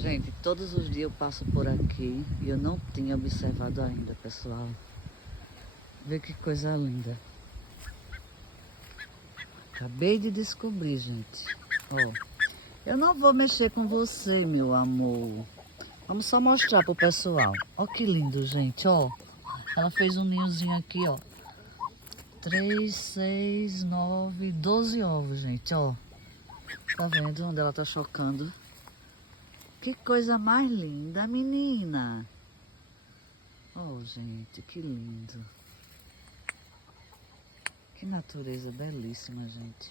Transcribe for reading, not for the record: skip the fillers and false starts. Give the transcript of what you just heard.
Gente, todos os dias eu passo por aqui e eu não tinha observado ainda, pessoal. Vê que coisa linda. Acabei de descobrir, gente. Ó, eu não vou mexer com você, meu amor. Vamos só mostrar pro pessoal. Ó que lindo, gente, ó. Ela fez um ninhozinho aqui, ó. 3, 6, 9, 12 ovos, gente, ó. Tá vendo onde ela tá chocando? Que coisa mais linda, menina. Oh, gente, que lindo. Que natureza belíssima, gente.